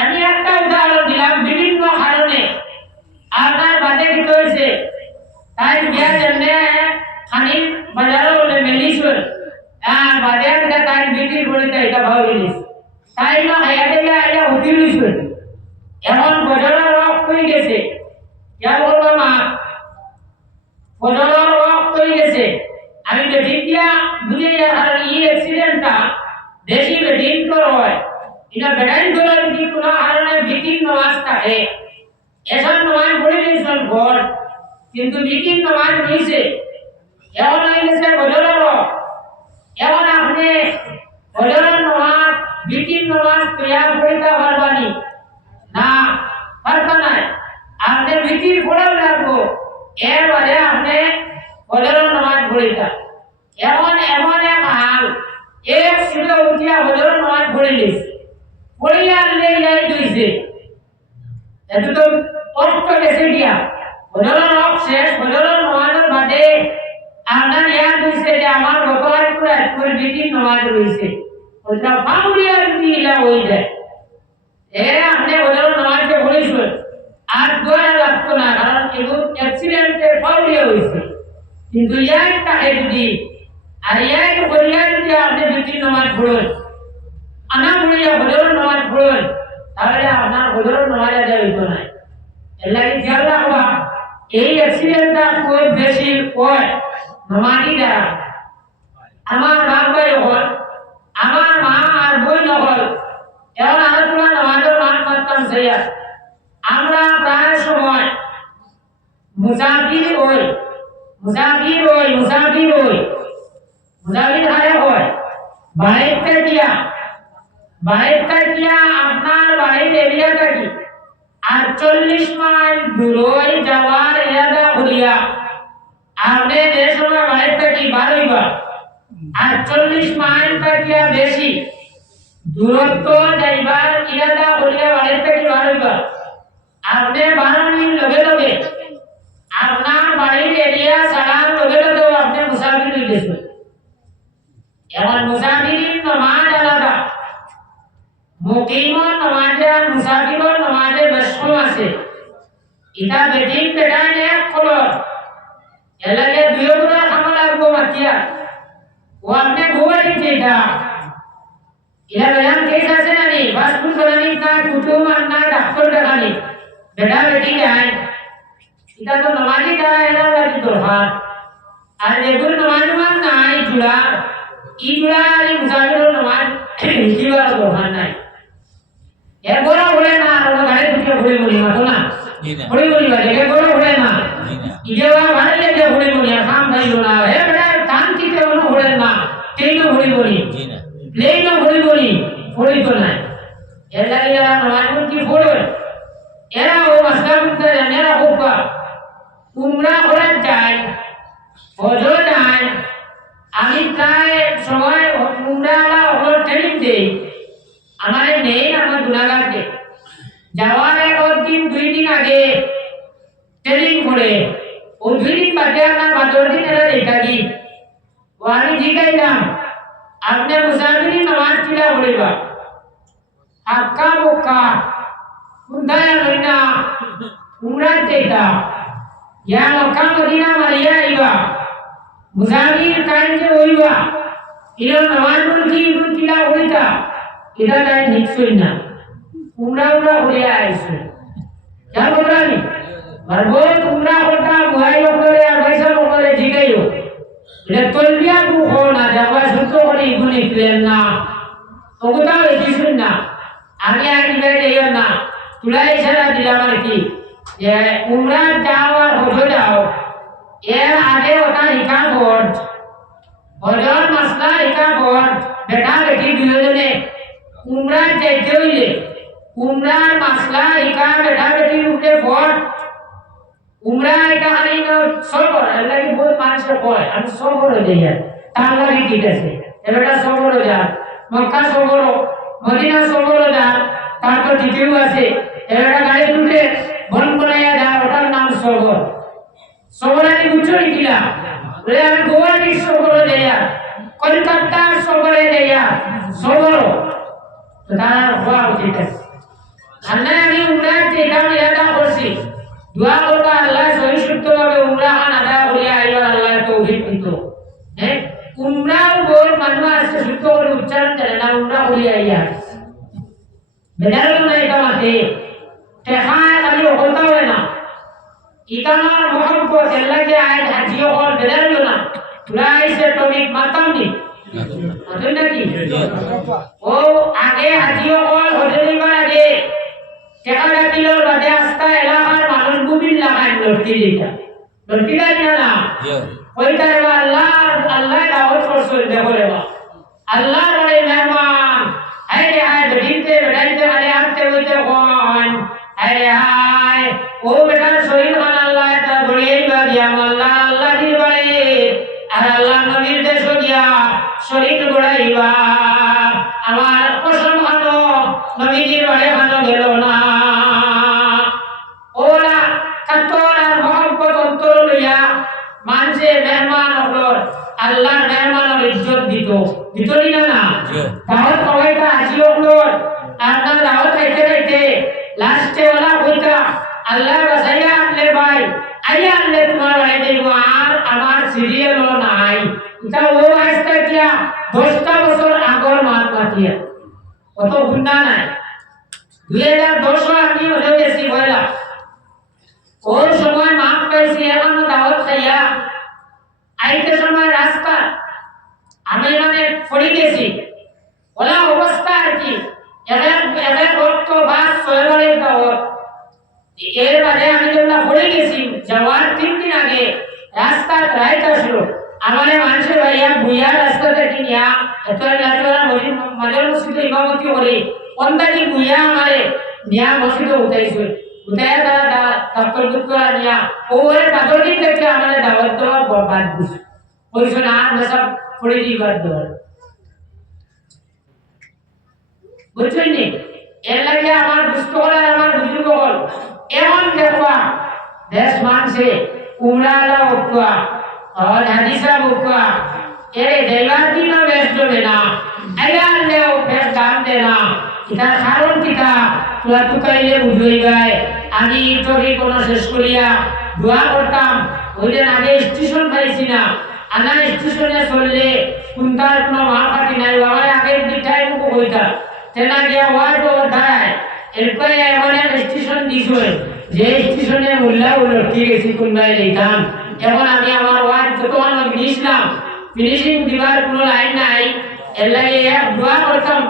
আমি একটা উদাহরণ দিলাম বিভিন্ন কারণে আপনার বাদে কি হয়েছে তাই বিয়া জন্যে খানি বাজারও বলে মেলিছুন বাদে একটা তাই বিক্রি করে এটা ভাব জিনিস তাই না আয়া দিলে আয়া উঠি লইছুন এমন বজরের রক্ত হয়ে গেছে ইয়া বলবো মা বজরের রক্ত হয়ে গেছে আমি বেটিয়া বুঝে আর এই অ্যাক্সিডেন্টটা বেশি বেটিন কর হয় এটা বেটাইন করার কি কোনো কারণে বিকিন নামাজ থাকে এসব নামাজ পড়ে গেছেন ঘর কিন্তু বিকিন নামাজ হয়েছে এমন হয়ে গেছে বজরের এমন আপনি বজরের নামাজ বিকিন নামাজ তৈয়ার করিতে পারবানি না পারতা নাই আপনি বিকিন পড়াও লাগবো এবারে আপনি বজরের নামাজ পড়িতা এমন এমন এক হাল এক সুরে উঠিয়া বজরের নামাজ পড়িলিস পড়িয়া আনলে যাই দুইছে এত তো কষ্ট গেছে গিয়া বজরের রক শেষ বজরের নামাজের বাদে আপনার ইয়াদ হইছে যে আমার গতকাল পুরো একবার বিকিন নামাজ রয়েছে ওটা ফাউলিয়া দিলা হয়ে যায় আপনি বজরের নামাজকে পড়িছেন আর দোয়া লাগতো না কারণ এগুলো অ্যাক্সিডেন্টে ফাউলিয়া হয়েছে কিন্তু ইয়ারটা যদি আর ইয়ার বলিয়া যদি আপনি বিকিন নামাজ পড়েন আনা বলিয়া বজরের নামাজ পড়েন তাহলে আপনার বজরের নামাজ আদায় হইতো না এর লাগে খেয়াল রাখবা এই অ্যাক্সিডেন্টটা খুব বেশি হয় নমাজি দ্বারা আমার বাপ ভাই হল আমার মা আর বই হল এবার আর তোমার নামাজের মান মানতাম সেই আমরা প্রায় সময় মুসাফির হই মুসাফির হারে হয় বাড়িতে দিয়া আপনার বাড়ির এরিয়াটা কি 48 মাইল দূরে যাওয়ার ইরাদা করিয়া আপনি যে সময় বাড়িতে কি বাড়িবা 48 মাইল থেকে বেশি দূরত্ব যাইবার ইরাদা করিয়া বাড়িতে কি বাড়িবা আপনি 12 মিনিট লগে লগে আপনার বাড়ির এরিয়া সালাম লগে লগে আপনি মুসাফির হয়ে গেছেন এমন মুসাফিরিন নামাজ আলাদা মুকিমর নামাজে আর মুসাফিরর নামাজে বেশম আছে এটা বেটিং বেটান এক কলর এলাকে দুই গুণা খামা লাগবো মাতিয়া ও আপনি গোয়ালি যেটা এলা বেলাম কেস আছে না নি ফাস্টফুড বানানি কা কুটুম আন্না ডাক্তার দেখানি বেটা বেটি যায় এটা তো নামাজি দ্বারা এলা লাগি দরকার আর যেগুলো নামাজ মান নাই জুড়া ই জুড়া আর মুসাফিরর নামাজ হিজিবার দরকার নাই এ বড় হলে না আর গাড়ি ঢুকে ঘুরে বলি মাতো না ঘুরে বলি বাজে এ বড় হলে না ইজেবা ভালো লাগে ঘুরে বলি আর কাম নাই না হে বেটা টানটিতে হলো ঘুরে না ট্রেনও ঘুরে বলি প্লেনও ঘুরে বলি ঘুরে তো না এর লাগে নামাজ কি পড়ো এরা ও আসলাম এরা হোকা উমরা করে যায় হজ যায় আমি প্রায় সময় উমরা হল ট্রেনিং দেই আমার নেই আমার গুণাগার দে যাওয়ার এক দিন 2 দিন আগে ট্রেনিং করে ও 2 দিন বাদে আমার 12 দিন এরা দেখা দি ও আমি জিজ্ঞাইলাম আপনি মুসাফিরি নামাজ কিলা পড়িবা আক্কা বোকা উন্দায়া লইনা উমরা যেটা ইয়া মক্কা মদিনা মারিয়া আইবা মুসাফির কাইতে হইবা ইলো নামাজ পড়ি কিলা হইতা এটা তাই নিশ্চয় না উমরা হয়ে আইছে জানো বলানি আর বল উমরা করতা বুহাই করে আর পয়সা করে জিগাইও এটা তলবিয়া কো হো না যাবা সুতো করে ইগুনি ক্লেন না ওগুলা কিছুই না আমি আগে যাই না তুলাই ছাড়া দিলাম আর কি যে উমরা যাও আর হজে যাও এর আগে ওটা হিকাম বোর্ড হজর মাসলা হিকাম বোর্ড বেটা বেটি দুজনে উমরা যাইতে হইলে উমরার মাসলা হিকাম বেটা বেটি উঠে বোর্ড উমরা এটা খালি সবর আল্লাহ বহুত মানুষ কয় আমি সবর হয়ে যাই তার লাগে ঠিক আছে এবারটা সবর হয়ে যা মক্কা সবর মদিনা সবর হয়ে যা তার তো দ্বিতীয় আছে এবারটা গাড়ি উঠে বন বানাইয়া যা ওটার নাম সবর সবর আমি বুঝছই কিলা বলে আমি গোয়াটি সবর হয়ে যাই কলকাতার সবরে যাইয়া সবর তো তার হওয়া উচিত আছে আল্লাহ আমি উমরার যেটা ইরাদা করছি দোয়া করবা আল্লাহ সহি শুদ্ধভাবে উমরা খান আদা করিয়া আইবার আল্লাহ তৌফিক দিত হ্যাঁ উমরাও বল মানুষ আজকে শুদ্ধ করে উচ্চারণ করে না উমরা করিয়া আইয়া বেদারও না এটা মাতে টেখায় খালি হলতা হয় না ইকানার মোহাম্মত আল্লাহকে আয়াত হাজিও হল বেদারও না পুরাইছে টমিক মাতাম নি মাতুন নাকি ও আগে হাজিও হল হজরিবার আগে টেকাটা দিলোর বাদে আস্তা এলাকার মানুষ গুবিল লাগায় লড়তি দিটা লড়তি গাই না ওইটা এবার আল্লাহ দাওয়াত করছে দেখো রেবা আল্লাহ বলে মেহমান হায় রে হায় বেদিনতে বেড়াইতে আরে হাতে হইতে কোন হায় রে হায় ও বেটার শরীর খান আল্লাহ এটা বড়িয়েই বা দিয়া আল্লাহ আল্লাহ দির বাড়ি আর আল্লাহ নবীর দেশ দিয়া শরীর গোড়াইবা আমার কসম খানো নবীজির বাড়ি খানো গেল না ওরা কাতরার মহব্বত অন্তর লইয়া মানছে মেহমান হলো আল্লাহর মেহমানের ইজ্জত দিত না দাওয়াত খাওয়াইতা আজিও হলো আপনার দাওয়াত খাইতে লাস্টে ওলা কইতা আল্লাহ বাসাইয়া আনলে ভাই আইয়া আনলে তোমার বাড়ি যাইব আর আমার সিরিয়াল হলো নাই এটা ও আজকে দিয়া 10টা বছর আগর মাত মাতিয়া কত গুন্ডা নাই 2010 আমি হয়ে গেছি হইলা ওর সময় মাপ পাইছি এখন দাওয়াত খাইয়া আইতে সময় রাস্তা আমি মানে পড়ে গেছি ওলা অবস্থা আর কি এদের ভক্ত বাস সয়বারের দাওয়াত এর বাদে আমি যেগুলা পড়ে গেছি যাওয়ার 3 দিন আগে রাস্তা রাইট আসলো আমারে মানুষের ভাইয়া ভুইয়া রাস্তা থেকে নিয়া এত লাচরা মাঝের মসজিদে ইমামতি করে অন্তাকি ভুইয়া আমারে নিয়া মসজিদে উঠাইছে উঠাইয়া তারা দপ্তর দুঃখরা নিয়া ওরে বাদরদিন থেকে আমারে দাওয়াত দেওয়া বরবাদ দিছে কইছো না আমরা সব পড়ে দিবার দেওয়ার বুঝছেন নি এর লাগে আমার দুষ্ট হল আর আমার বুজুর্গ হল এমন দেখবা দেশ মানছে উমরালা উঠবা और हदीसा बुकवा ए देवाती ना बेस जो देना अयाल ले ओ बेस दाम देना इता कारण किता तुला तू कइले বুঝই গায় আমি তোকে কোন শেষ করিয়া দোয়া করতাম ওইদিন আগে স্টেশন পাইছি না আনা স্টেশনে চললে কোনটার কোনো মালকাটি নাই বাবা আগে দিটাই মুখ কইতা তেনা গিয়া ওয়ার্ড ও দাঁড়ায় এরপরে এমন এক স্টেশন দিছে যে স্টেশনে মোল্লা হলো ঠিক আছে কোনবাই লইতাম এখন আমি আমার ওয়ার্ড যতক্ষণ ফিনিশলাম ফিনিশিং দিবার কোনো লাইন নাই এর লাগে দোয়া করতাম